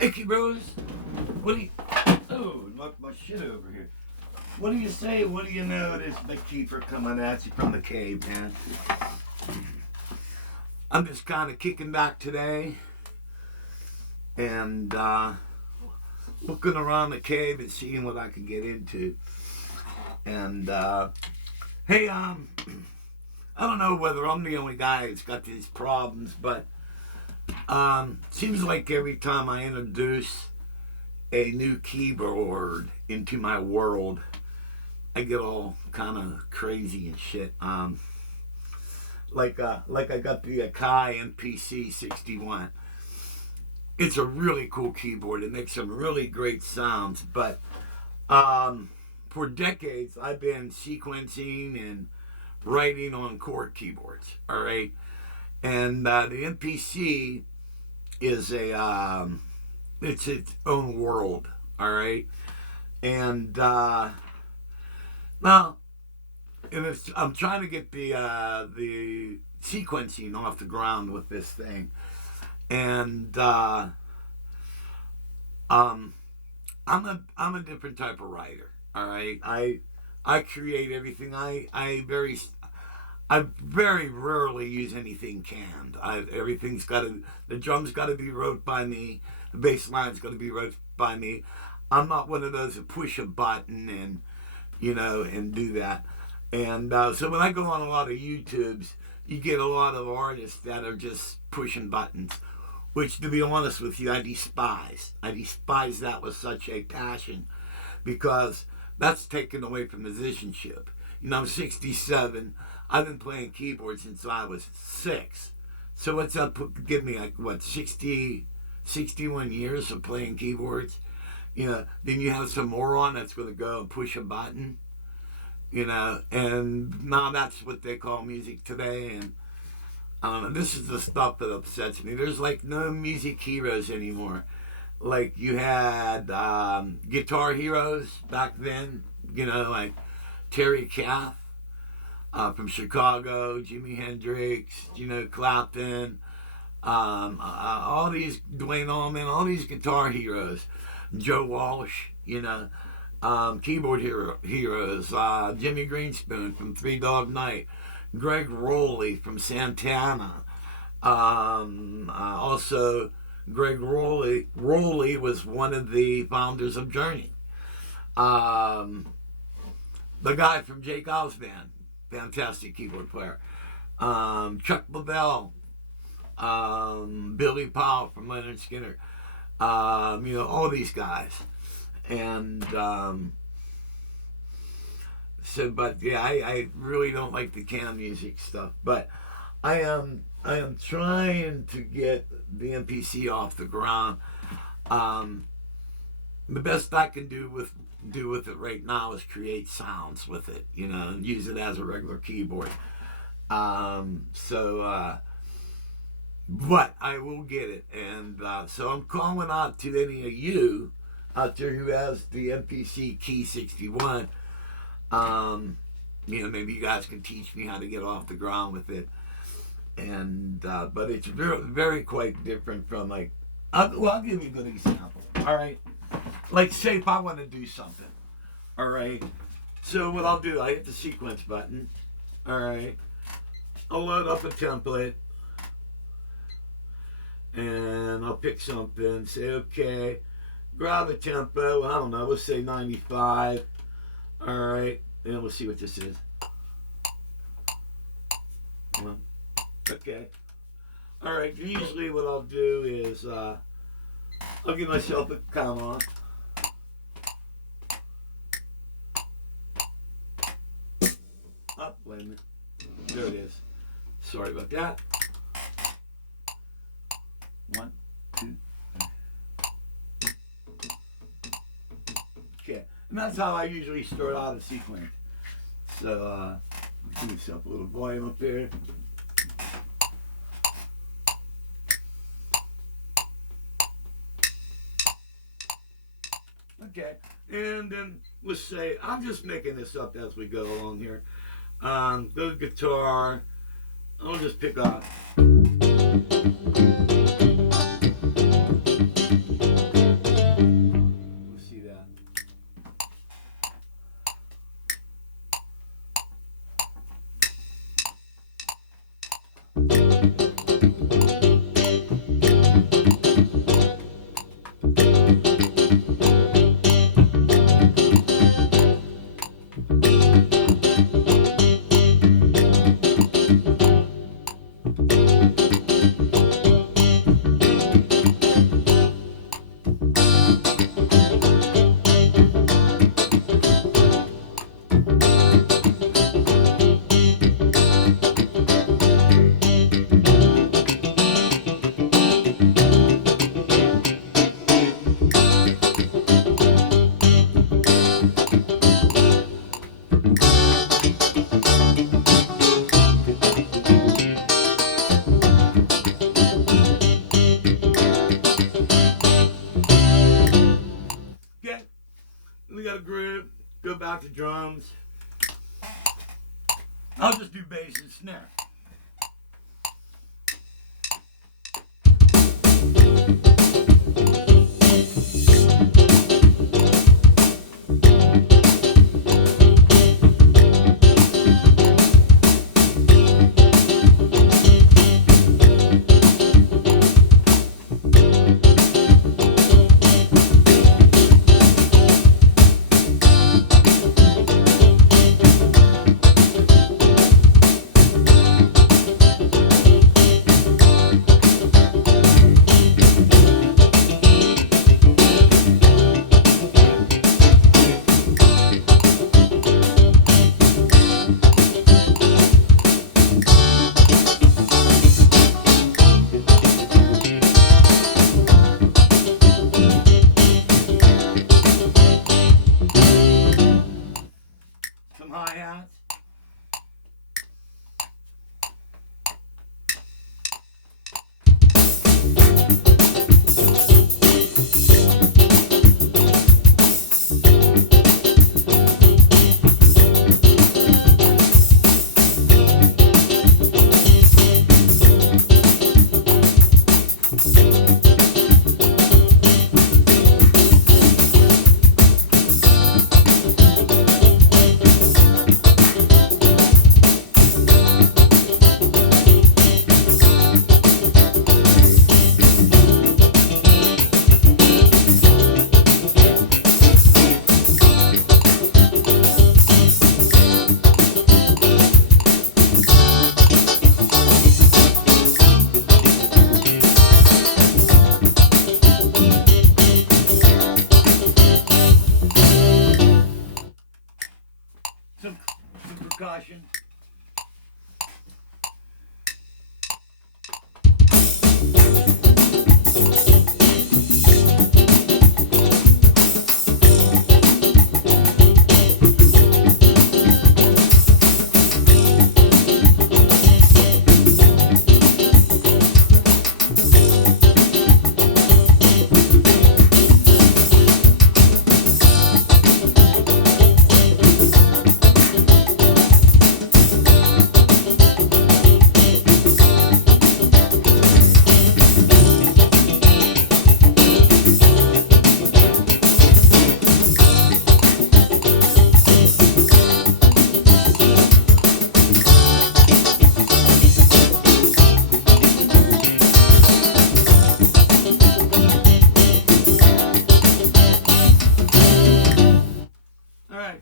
Icky Rose, what do you... Oh, knocked my shit over here. What do you say? What do you know? It is Big Keeper coming at you from the cave, man. I'm just kind of kicking back today and looking around the cave and seeing what I can get into. And hey, I don't know whether I'm the only guy that's got these problems, but seems like every time I introduce a new keyboard into my world, I get all kind of crazy and shit. Like I got the Akai MPC 61. It's a really cool keyboard. It makes some really great sounds. But for decades, I've been sequencing and writing on chord keyboards. All right, and the MPC is it's its own world. All right, and now. And I'm trying to get the sequencing off the ground with this thing, and I'm a different type of writer. All right, I create everything. I very rarely use anything canned. Everything's got to, the drums got to be wrote by me. The bass line's got to be wrote by me. I'm not one of those that push a button and and do that. And so when I go on a lot of YouTubes, you get a lot of artists that are just pushing buttons, which, to be honest with you, I despise. I despise that with such a passion, because that's taken away from musicianship. I'm 67. I've been playing keyboard since I was 6. So what's that? Give me 61 years of playing keyboards. Then you have some moron that's going to go and push a button. And now that's what they call music today. And this is the stuff that upsets me. There's like no music heroes anymore. Like you had guitar heroes back then, like Terry Kath from Chicago, Jimi Hendrix, Clapton, all these, Dwayne Allman, all these guitar heroes, Joe Walsh, keyboard heroes, Jimmy Greenspoon from Three Dog Night, Greg Rowley from Santana. Also, Greg Rowley was one of the founders of Journey. The guy from Jake Giles Band, fantastic keyboard player. Chuck Leavell, Billy Powell from Leonard Skinner. All these guys. And but yeah, I really don't like the cam music stuff. But I am trying to get the MPC off the ground. The best I can do with it right now is create sounds with it, and use it as a regular keyboard. But I will get it, and so I'm calling out to any of you out there who has the MPC Key 61. Maybe you guys can teach me how to get off the ground with it. And but it's very, very quite different from I'll give you a good example. All right, like say if I want to do something. All right, so what I'll do, I hit the sequence button. All right, I'll load up a template, and I'll pick something. Say okay. Grab a tempo, I don't know, let's say 95. Alright, and we'll see what this is. Okay. Alright, usually what I'll do is, I'll give myself a count on. Oh, wait a minute. There it is. Sorry about that. 1, 2, and that's how I usually start out a sequence. So, give myself a little volume up there. Okay, and then let's say, I'm just making this up as we go along here. Go to guitar, I'll just pick up. out the drums. I'll just do bass and snare. Hi-hats. Some percussion.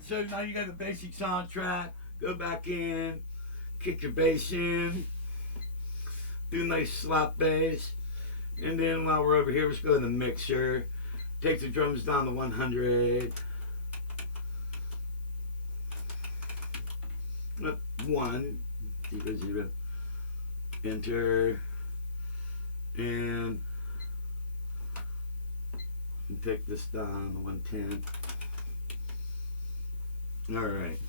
So now you got the basic soundtrack. Go back in, kick your bass in, do a nice slap bass, and then while we're over here, let's go in the mixer. Take the drums down to 100. 1, 0, enter, and take this down to 110. All right.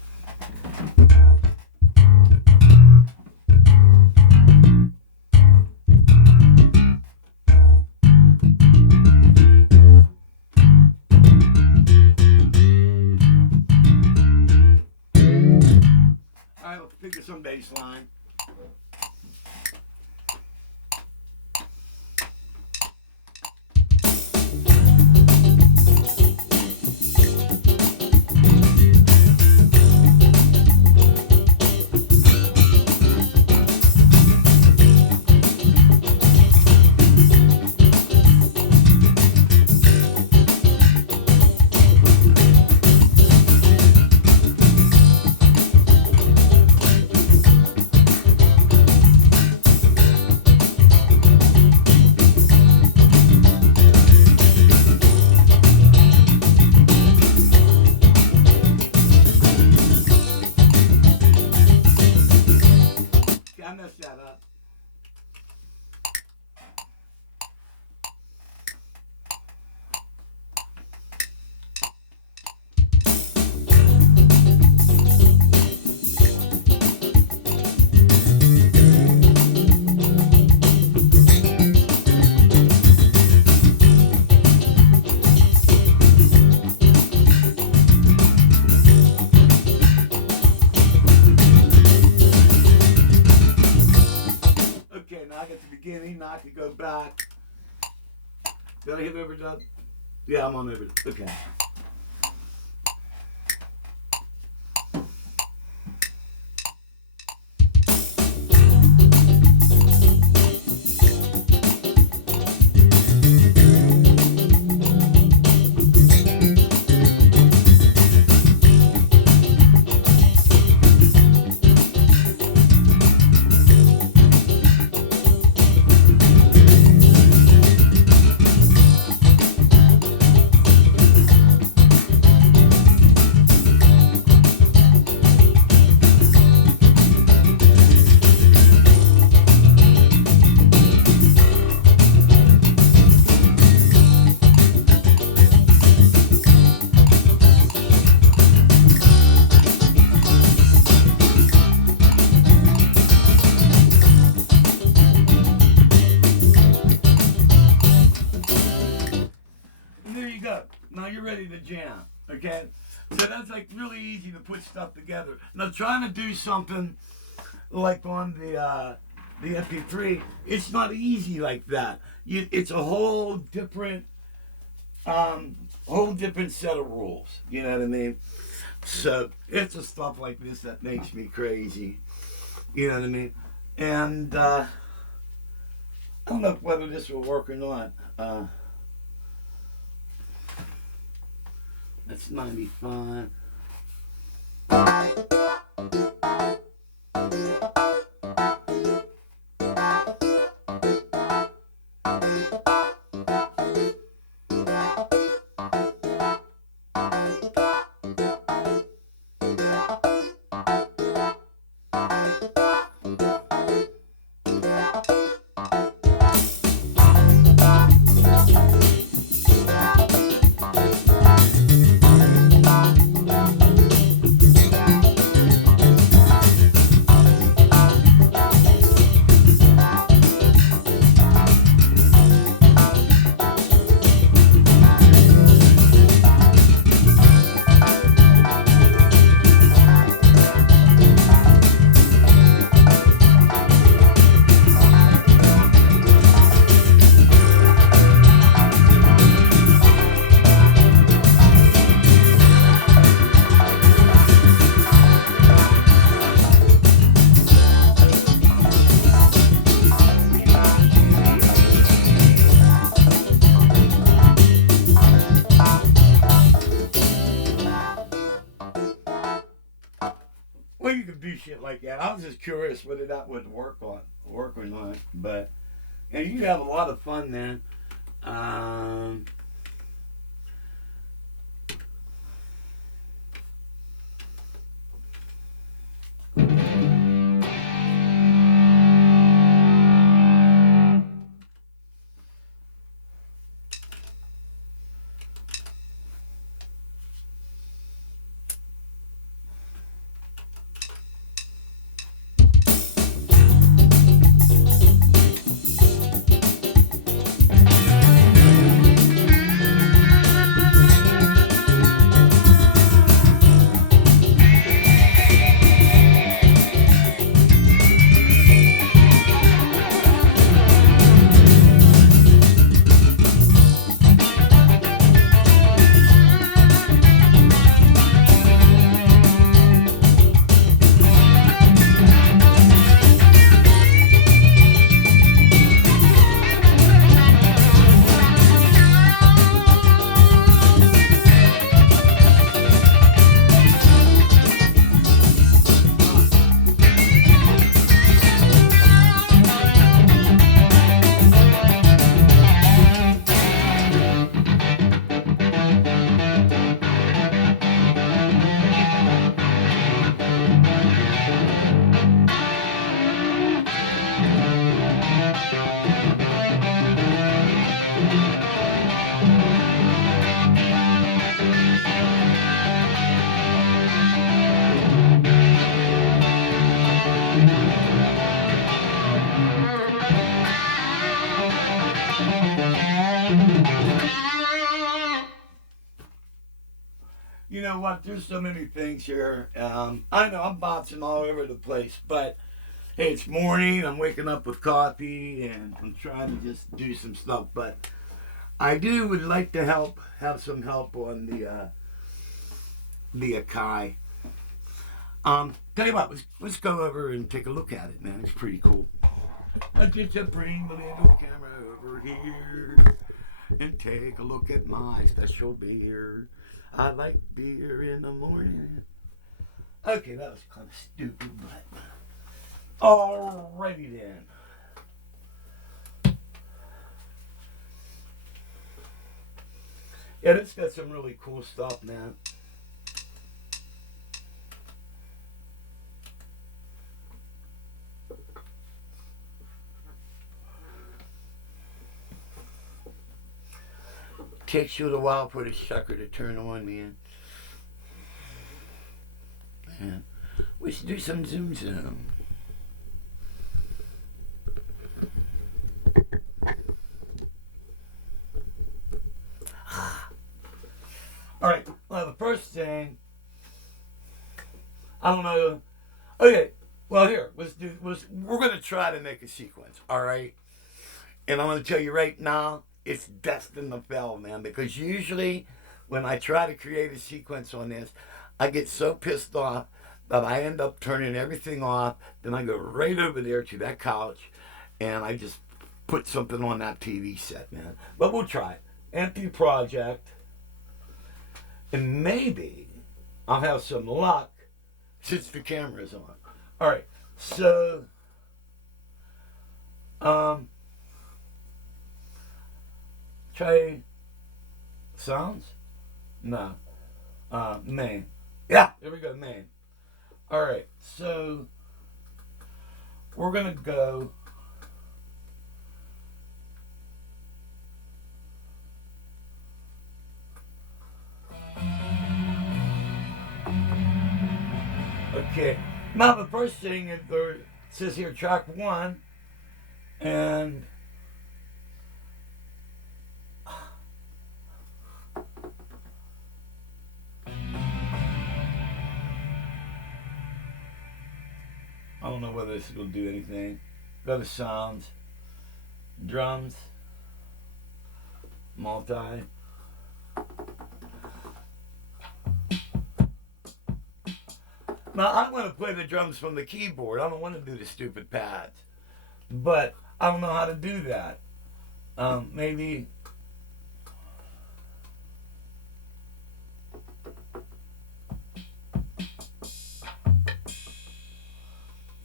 All right, let's figure some bass line. Did I hit overdub? Yeah, I'm on overdub. Okay. Now you're ready to jam, okay? So that's like really easy to put stuff together. Now trying to do something like on the MP3, it's not easy like that. It's a whole different set of rules. You know what I mean? So it's the stuff like this that makes me crazy. You know what I mean? And I don't know whether this will work or not. That's 95. Well, you could do shit like that. I was just curious whether that would work or not. But and you have a lot of fun, man. You know what? There's so many things here. I know I'm bouncing all over the place, but hey, it's morning. I'm waking up with coffee, and I'm trying to just do some stuff. But I would like to have some help on the Akai. Tell you what, let's go over and take a look at it, man. It's pretty cool. Let's just bring the little camera over here and take a look at my special beer. I like beer in the morning. Okay, that was kind of stupid, but alrighty then. Yeah, it's got some really cool stuff, man. Takes you a while for the sucker to turn on, man. Yeah. We should do some zoom. All right. Well, the first thing, I don't know. Okay. Well, here, we're gonna try to make a sequence. All right. And I'm gonna tell you right now, it's destined to fail, man. Because usually, when I try to create a sequence on this, I get so pissed off that I end up turning everything off. Then I go right over there to that couch, and I just put something on that TV set, man. But we'll try it. Empty project. And maybe I'll have some luck since the camera's on. All right, so try sounds. No, main. Yeah, there we go, main. All right, so we're gonna go. Okay. Now the first thing is it says here track 1, and I don't know whether this will do anything. Go to sounds, drums, multi. Now, I'm going to play the drums from the keyboard. I don't want to do the stupid pads. But I don't know how to do that. Maybe...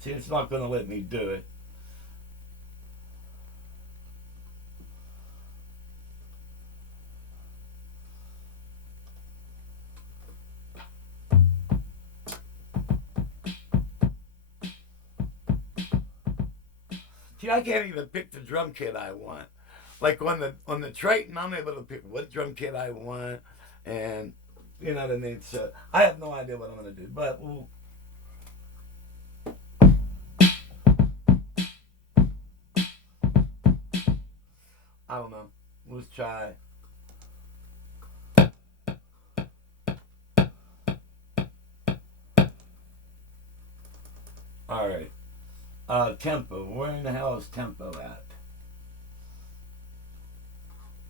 See, it's not going to let me do it. See, I can't even pick the drum kit I want. Like on the Triton, I'm able to pick what drum kit I want, and you know what I mean. So I have no idea what I'm gonna do, but we'll. I don't know. Let's try. All right. Tempo. Where in the hell is tempo at?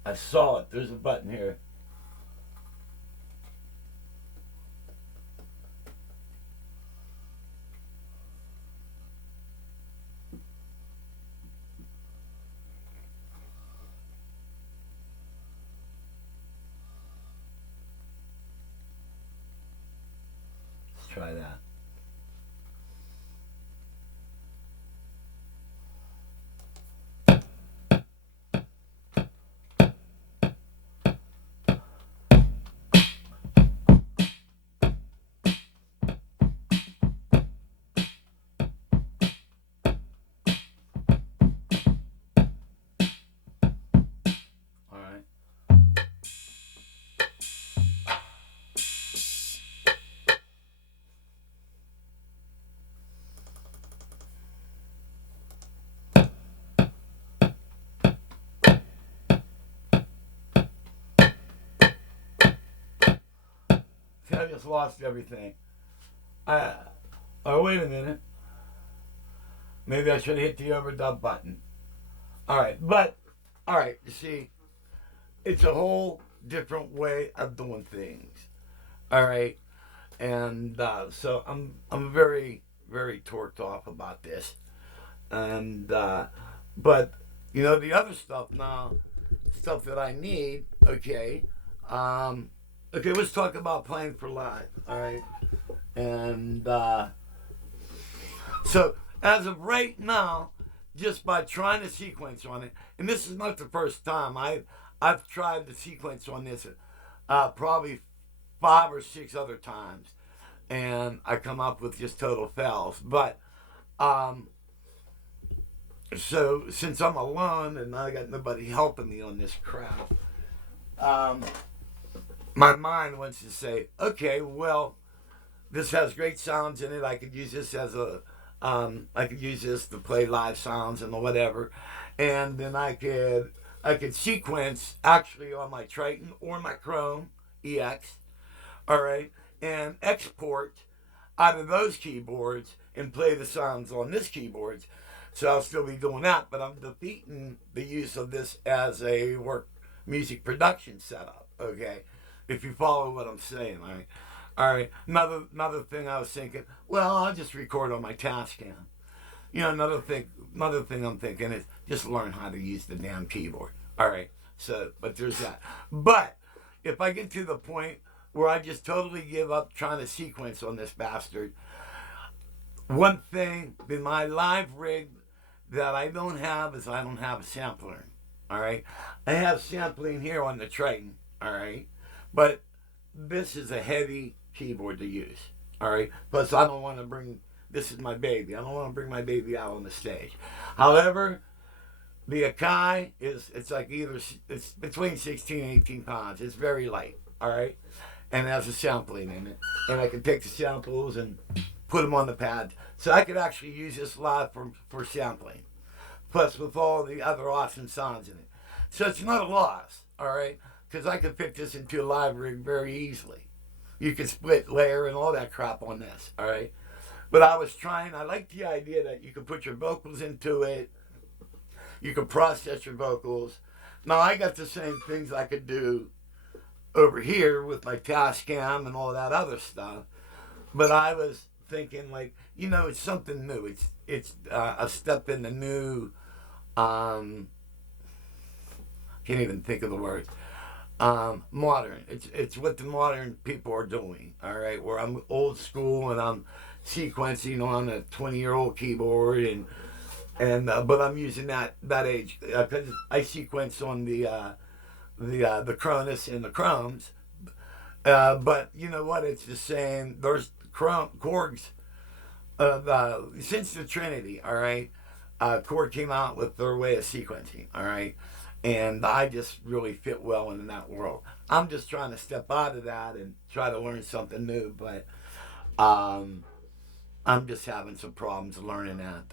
I saw it. There's a button here. Let's try that. I just lost everything. Oh, wait a minute. Maybe I should hit the overdub button. Alright, you see, it's a whole different way of doing things. All right, and so I'm very very torqued off about this, and but the other stuff now, stuff that I need. Okay, um, okay, let's talk about playing for live. All right, and so as of right now, just by trying to sequence on it, and this is not the first time I've tried the sequence on this, probably 5 or 6 other times, and I come up with just total fails. But um, so since I'm alone and I got nobody helping me on this crap, um, my mind wants to say, okay, well, this has great sounds in it. I could use this as I could use this to play live sounds and whatever, and then I could sequence actually on my Triton or my Chrome EX, all right, and export out of those keyboards and play the sounds on this keyboards. So I'll still be doing that, but I'm defeating the use of this as a work music production setup. Okay, if you follow what I'm saying, all right. All right. Another thing I was thinking. Well, I'll just record on my Tascam. Another thing I'm thinking is just learn how to use the damn keyboard. All right. So, but there's that. But if I get to the point where I just totally give up trying to sequence on this bastard, one thing in my live rig that I don't have is I don't have a sampler. All right. I have sampling here on the Triton. All right. But this is a heavy keyboard to use. All right. Plus, I don't want to bring. This is my baby. I don't want to bring my baby out on the stage. However, the Akai it's like it's between 16 and 18 pounds. It's very light. All right, and it has a sampling in it, and I can take the samples and put them on the pad, so I could actually use this live for sampling. Plus, with all the other awesome sounds in it, so it's not a loss. All right, because I could fit this into a live rig very easily. You can split layer and all that crap on this, all right? But I like the idea that you can put your vocals into it. You can process your vocals. Now, I got the same things I could do over here with my Tascam and all that other stuff. But I was thinking, like, it's something new. It's a step in the new, can't even think of the word. Modern. It's what the modern people are doing. All right, where I'm old school and I'm sequencing on a 20-year-old keyboard and but I'm using that age because I sequence on the Cronis and the Chromes. But you know what? It's the same. There's Korgs. Since the Trinity, all right. Korg came out with their way of sequencing, all right. And I just really fit well in that world. I'm just trying to step out of that and try to learn something new, but I'm just having some problems learning that.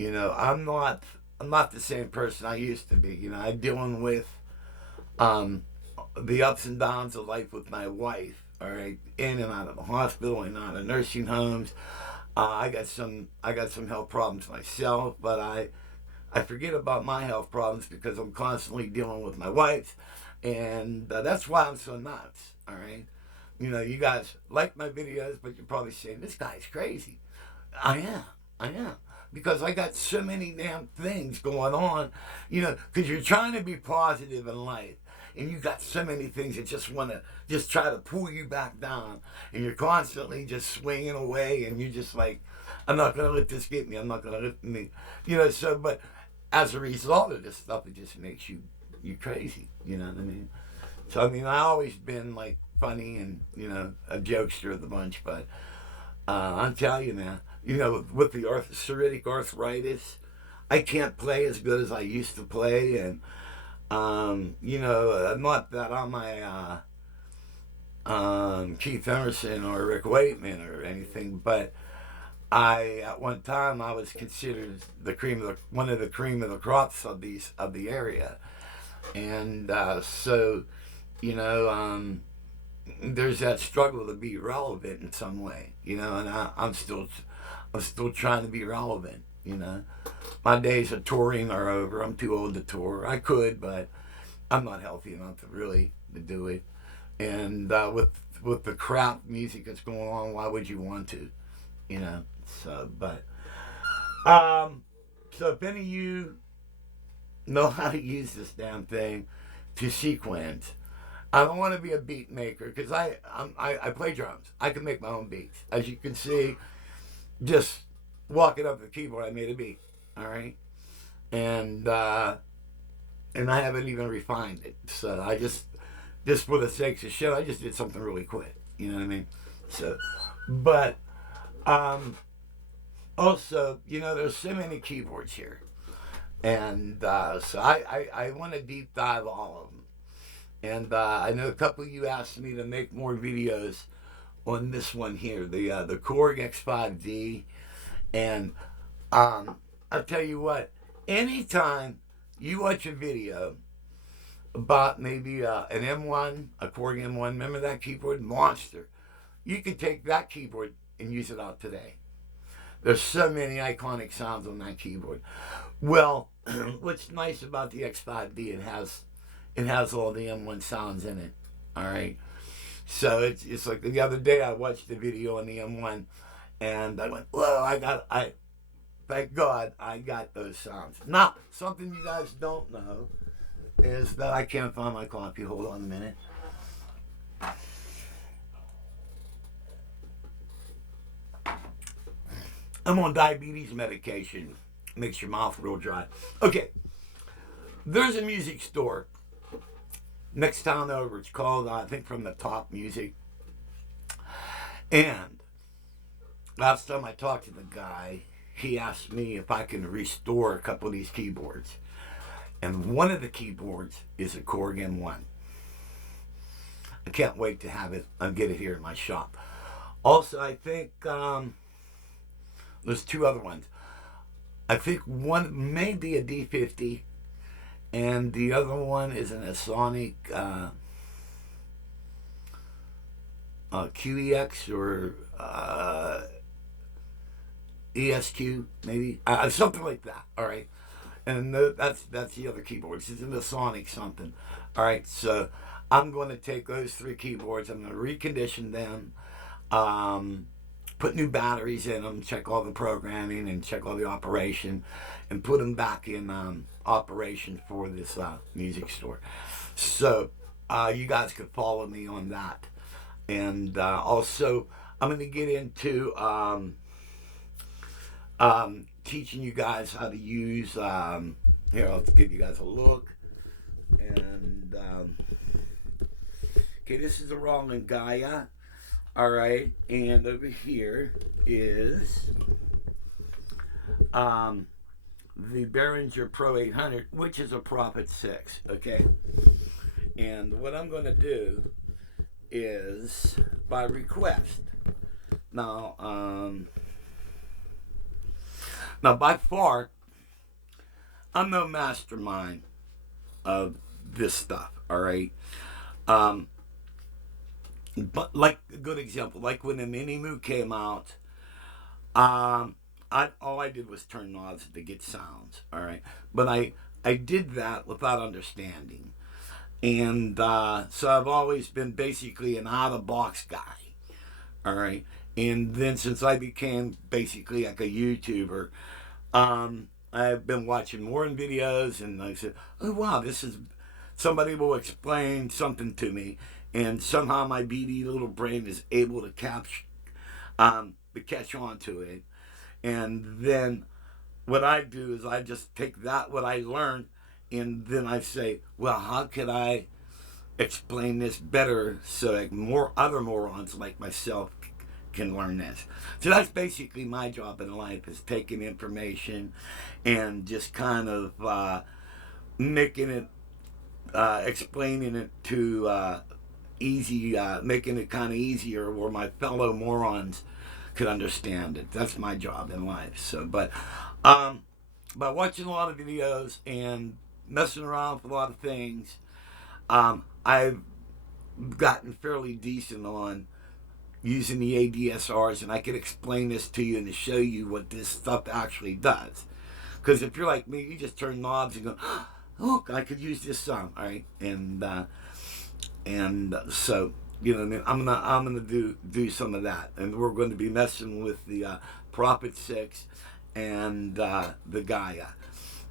I'm not the same person I used to be. I'm dealing with the ups and downs of life with my wife. All right, in and out of the hospital and out of nursing homes. I got some health problems myself, but I forget about my health problems because I'm constantly dealing with my wife, and that's why I'm so nuts. All right, you guys like my videos, but you're probably saying this guy's crazy. I am, because I got so many damn things going on. Because you're trying to be positive in life, and you got so many things that just want to just try to pull you back down, and you're constantly just swinging away, and you're just like, I'm not gonna let this get me. I'm not gonna let me, So, but as a result of this stuff, it just makes you crazy. You know what I mean? So I always been like funny and a jokester of the bunch, but I'm telling you now, with the psoriatic arthritis, I can't play as good as I used to play, and not that I'm my Keith Emerson or Rick Wakeman or anything, but at one time I was considered one of the cream of the crops of the area, and so there's that struggle to be relevant in some way, and I'm still trying to be relevant. My days of touring are over. I'm too old to tour. I could, but I'm not healthy enough to really to do it. And with the crap music that's going on, why would you want to? You know. So, but so if any of you know how to use this damn thing to sequence, I don't want to be a beat maker because I play drums. I can make my own beats. As you can see, just walking up the keyboard, I made a beat. All right, and I haven't even refined it. So I just for the sakes of shit, I just did something really quick. You know what I mean? So, but also, you know, there's so many keyboards here, and so I want to deep dive all of them. And I know a couple of you asked me to make more videos on this one here, the Korg X5D, and I'll tell you what, anytime you watch a video about maybe an M1, a Korg M1, remember that keyboard? Monster. You could take that keyboard and use it out today. There's so many iconic sounds on that keyboard. Well, what's nice about the X5D, it has all the M1 sounds in it. All right. So it's like the other day I watched the video on the M1 and I went, whoa, thank God I got those sounds. Now, something you guys don't know is that I can't find my coffee. Hold on a minute. I'm on diabetes medication. Makes your mouth real dry. Okay. There's a music store next town over. It's called, I think, From the Top Music. And last time I talked to the guy, he asked me if I can restore a couple of these keyboards. And one of the keyboards is a Korg M1. I can't wait to have it and get it here in my shop. Also, I think there's two other ones. I think one may be a D50, and the other one is an Sonic QEX or ESQ, maybe something like that. All right, and that's the other keyboards. It's in the Sonic something. All right, so I'm going to take those three keyboards. I'm going to recondition them. Put new batteries in them, check all the programming and check all the operation, and put them back in operation for this music store. So you guys could follow me on that. And also, I'm going to get into teaching you guys how to use, here, I'll give you guys a look. And, okay, this is the wrong one, Gaia. All right, and over here is the Behringer Pro 800, which is a Prophet 6, okay? And what I'm going to do is, by request, now by far, I'm no mastermind of this stuff, all right? But like a good example, like when the Mini Moo came out, all I did was turn knobs to get sounds. All right, but I did that without understanding, and so I've always been basically an out of box guy. All right, and then since I became basically like a YouTuber, I've been watching more videos, and I said, oh wow, this is somebody will explain something to me. And somehow my beady little brain is able to catch on to it. And then what I do is I just take what I learned, and then I say, well, how could I explain this better so that more other morons like myself can learn this? So that's basically my job in life, is taking information and just kind of making it, explaining it to easy, making it kind of easier where my fellow morons could understand it. That's my job in life. So, but by watching a lot of videos and messing around with a lot of things, I've gotten fairly decent on using the ADSRs, and I can explain this to you and to show you what this stuff actually does. Because if you're like me, you just turn knobs and go, oh, I could use this song, all right, and so you know, I'm gonna do some of that, and we're going to be messing with the Prophet 6 and the Gaia,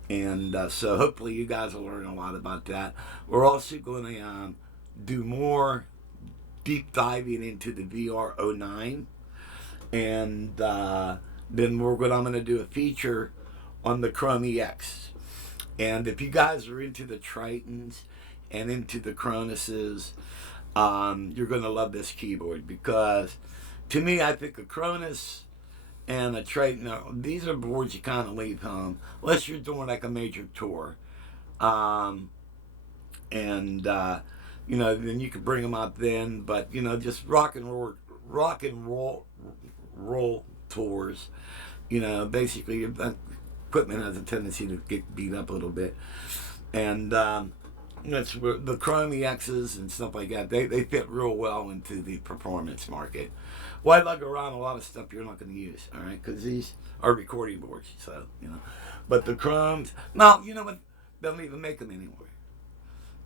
and so hopefully you guys will learn a lot about that. We're also going to do more deep diving into the VR09, and then I'm going to do a feature on the Chrome EX. And if you guys are into the Tritons and into the Cronises, you're going to love this keyboard, because to me, I think a Cronis and a Triton, these are boards you kind of leave home unless you're doing like a major tour. And you know, then you could bring them out then, but you know, just rock and roll tours, you know, basically equipment has a tendency to get beat up a little bit, and that's where the Chrome EXs and stuff like that, they fit real well into the performance market. Why lug around a lot of stuff you're not going to use, all right, because these are recording boards, so you know. But the Chromes, no, you know what, they don't even make them anymore,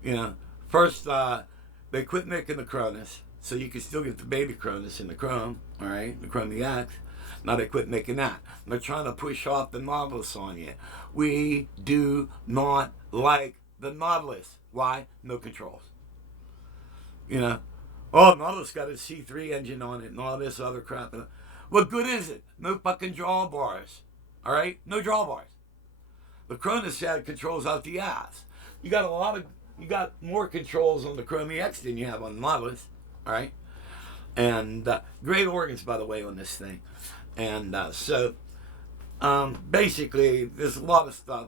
you know. First they quit making the Cronis, so you can still get the baby Cronis in the Chrome, all right, the Chrome EX. Now they quit making that. They're trying to push off the Nautilus on you. We do not like the Nautilus. Why? No controls. You know, oh, Nautilus got a C3 engine on it and all this other crap. What good is it? No fucking drawbars. All right, no drawbars. The Cronis had controls out the ass. You got more controls on the Chrome EX than you have on the Nautilus. All right, and great organs, by the way, on this thing. And so basically, there's a lot of stuff.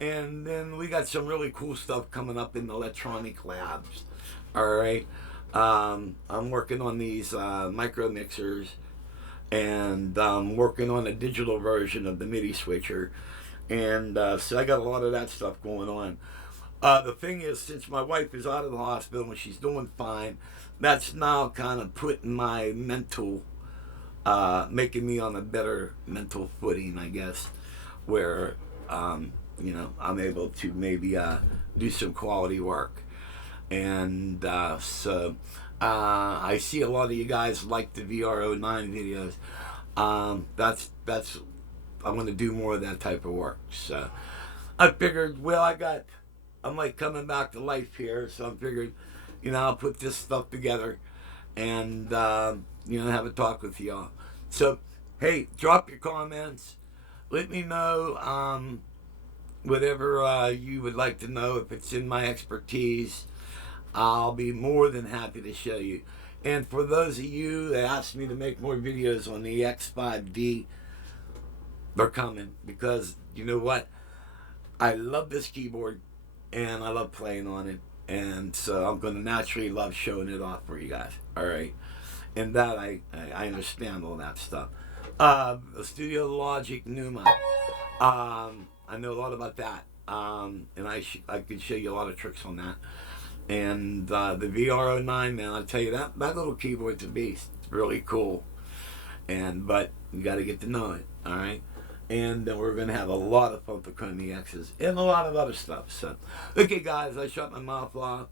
And then we got some really cool stuff coming up in the electronic labs. All right. I'm working on these micro mixers, and I'm working on a digital version of the MIDI switcher. And so I got a lot of that stuff going on. The thing is, since my wife is out of the hospital and she's doing fine, that's now kind of putting my mental, making me on a better mental footing, I guess, where, you know, I'm able to maybe do some quality work. And so I see a lot of you guys like the VR09 videos. That's I'm going to do more of that type of work. So I figured, well, I'm like coming back to life here, so I figured, you know, I'll put this stuff together and, you know, have a talk with y'all. So, hey, drop your comments. Let me know whatever you would like to know. If it's in my expertise, I'll be more than happy to show you. And for those of you that asked me to make more videos on the X5D, they're coming, because you know what? I love this keyboard and I love playing on it, and so I'm going to naturally love showing it off for you guys. All right, and that I understand all that stuff. The Studio Logic Numa, I know a lot about that, and I could show you a lot of tricks on that. And the VR09, man, I'll tell you, that little keyboard's a beast. It's really cool, but you got to get to know it. All right. And then we're going to have a lot of fun with the Chrome EXs and a lot of other stuff. So, okay, guys, I shut my mouth off.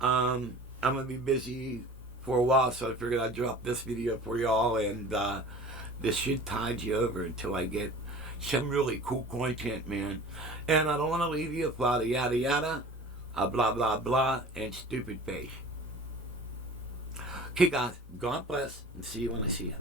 I'm going to be busy for a while, so I figured I'd drop this video for y'all. And this should tide you over until I get some really cool content, man. And I don't want to leave you with yada, yada, yada, blah, blah, blah, and stupid face. Okay, guys, God bless, and see you when I see you.